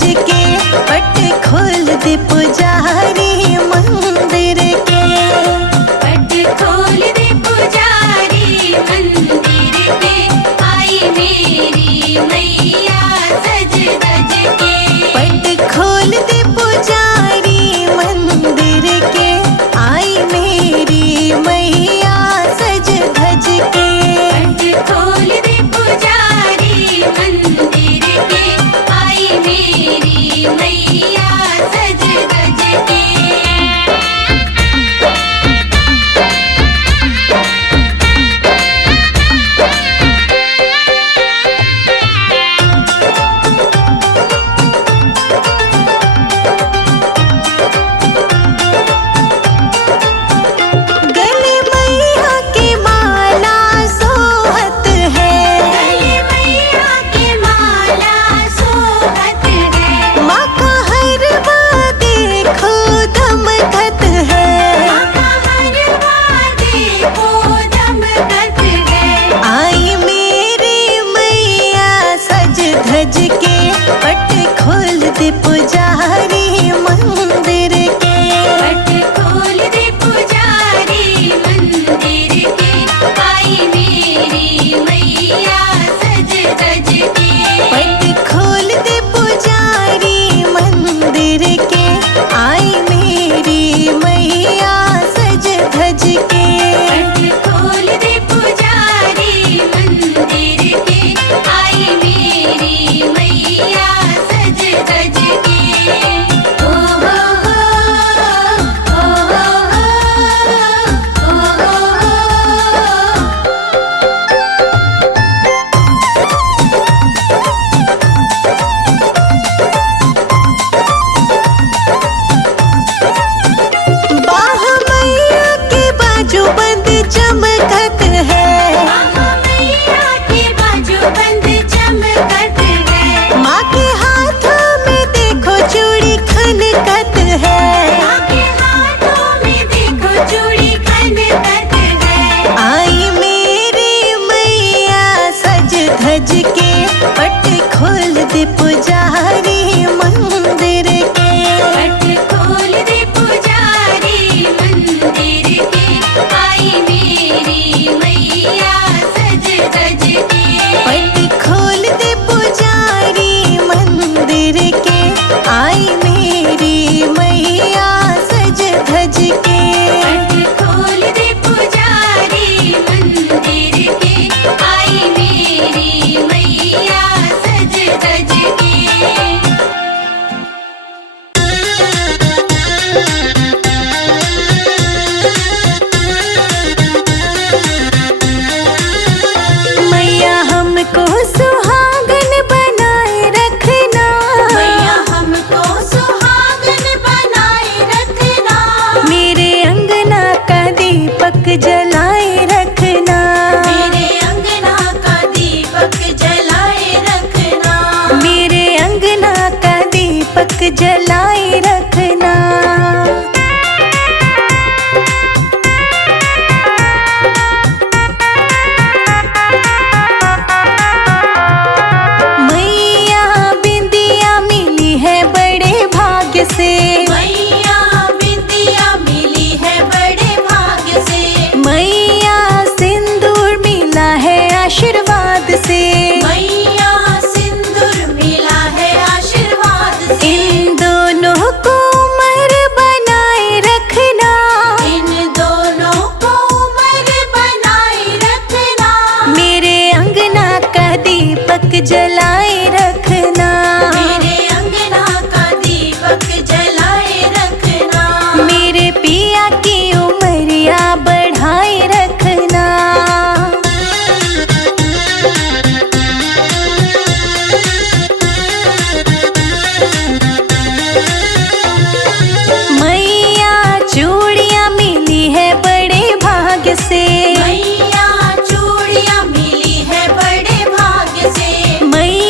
धज के पट खोल दे पुजारी मंदिर के। पट खोल दे पुजारी मंदिर के, आई मेरी मैया सज धज के। पट खोल दे पुजारी मंदिर के, आई मेरी मैया सज धज के। पट खोल दे पुजारी मंदिर के, आई मेरी मैया सज धज के। गले मैया की माला सोहत है, गले मैया की माला सोहत है। माँ का हरवा देखो दमकत है। माँ का हरवा देखो दमकत है। आई मेरी मैया सज धज के पट खोल दे पुजारी मंदिर के। पट खोल दे पुजारी मंदिर के, आई मेरी मैया सज धज के। पट खोल दे पुजारी मंदिर के, आई मेरी मैया सज धज के। पट खोल दे पुजारी मंदिर के, आई मेरी मैया सज धज के। ओ हो हो, ओ हो हो, ओ हो हो। बाह मैया के बाजू बंद चमकत है। मैया के बाजू बंद चमकत है। माँ के हाथों में देखो चूड़ी खनकत है। माँ के हाथों में देखो चूड़ी खनकत है। आई मेरी मैया सज धज के पट खोल दे पुजारी मंदिर के। पट खोल दे पुजारी मंदिर के, आई मेरी मैया सज धज के। पट खोल दे पुजारी मंदिर के, आई मेरी मैया सज धज के। पट खोल दे पुजारी मंदिर के, आई मेरी मैया सज धज के। मैया हमको सुहागन बनाए रखना। मैया हमको सुहागन बनाए रखना। मेरे अंगना का दीपक जलाए रखना। मेरे अंगना का दीपक जलाए रखना। मेरे अंगना का दीपक जलाए रखना। मैया बिंदिया मिली है बड़े भाग्य से। मैया बिंदिया मिली है बड़े भाग्य से। मैया सिंदूर मिला है आशीर्वाद से। मैया सिंदूर मिला है आशीर्वाद से। इन दोनों को उमर बनाए रखना। इन दोनों को उमर बनाए रखना। मेरे अंगना का दीपक जलाए रखना। मेरे अंगना का दीपक जलाए रखना। मेरे पिया की उमरिया बढ़ाए रखना। मैया चूड़ियाँ मिली है बड़े भाग्य से। मैया चूड़ियाँ मिली है बड़े भाग्य से। मैया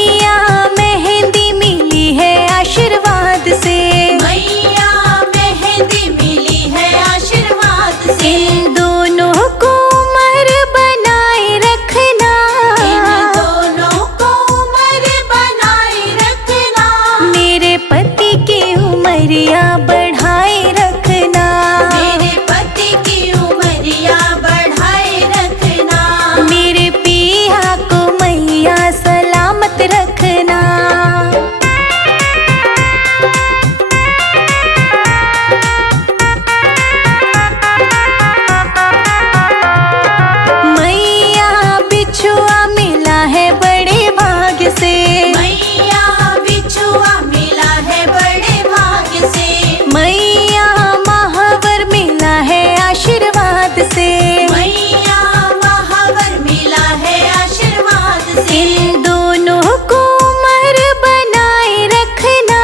से। इन दोनों को उम्र बनाए रखना,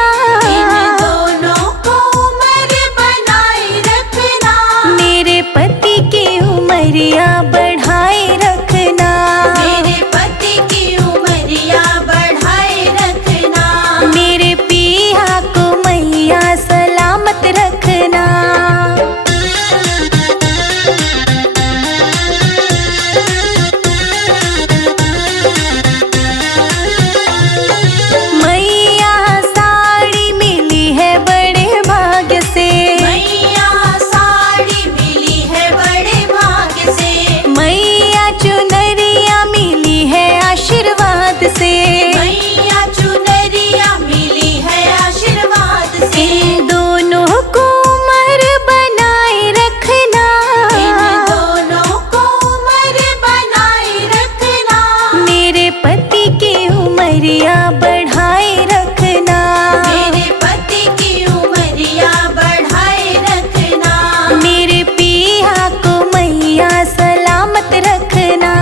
इन दोनों को उम्र बनाए रखना। मेरे पति की उमरिया बढ़ाए रखना, मेरे पति की उमरिया बढ़ाए रखना। मेरे पिया को मैया सलामत रखना। मैया साड़ी मिली है बड़े भाग्य से, मैया साड़ी मिली है बड़े भाग्य से। मैया चुनरिया मिली है आशीर्वाद से, मैया चुनरिया मिली है आशीर्वाद से। इन दोनों को उम्र बनाए रखना, इन दोनों को उम्र बनाए रखना। मेरे पति की उमरिया बढ़ाए रखना, मेरे पति की उमरिया बढ़ाए रखना। मेरे पिया को मैया सलामत रखना।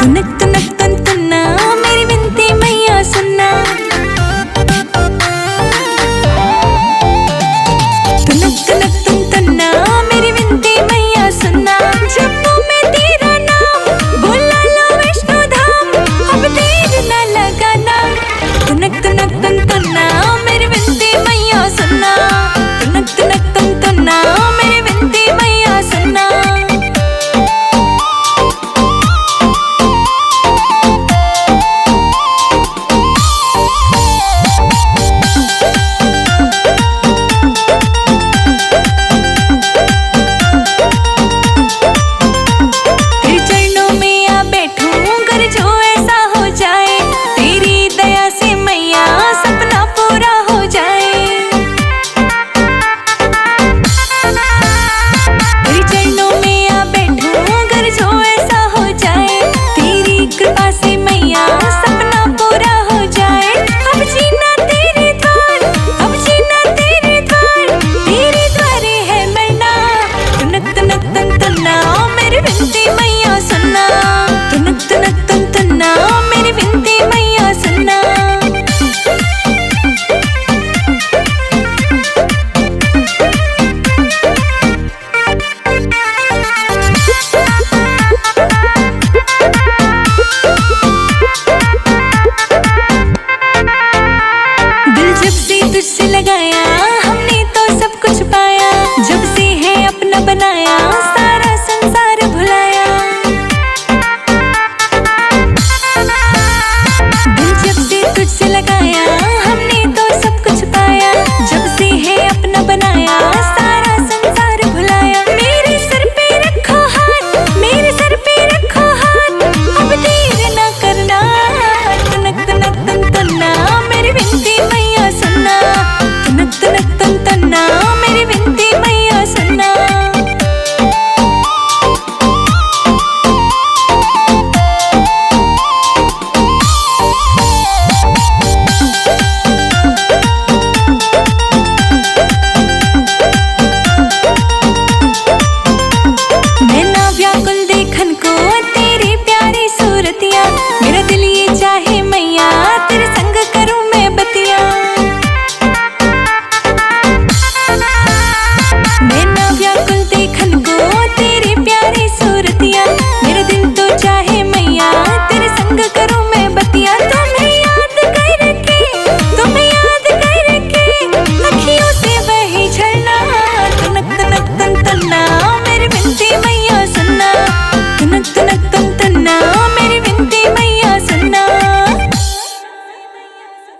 तुनक तुनक तुन तुन्ना मेरी विनती मैया सुनना, तुनक तुनक तुन तुन्ना मेरी विनती मैया सुनना। जप्पू में तेरा नाम बोला लो वैष्णो धाम, अब देर न लगाना। तुनक तुनक तुन तुन्ना मेरी विनती मैया सुनना, तुनक तुनक तुन तुन्ना मेरी विनती मैया सुनना। तेरे चरणों में आ बैठूं कर जो ऐसा हो जाए, तेरी दया से मैया सपना पूरा हो जाए। तेरे चरणों में आ बैठूं कर जो ऐसा हो जाए, तेरी कृपा से मैया सपना पूरा हो जाए। अब जीना तेरे द्वार, अब जीना तेरे द्वार, तेरे द्वारे है मरना। तुनक तुनक तुन तुन्ना मेरी विनती मैया सुनना, तुनक तुनक तुन तुन्ना मेरी विनती मैया सुनना। दिल जब से तुझसे लगाया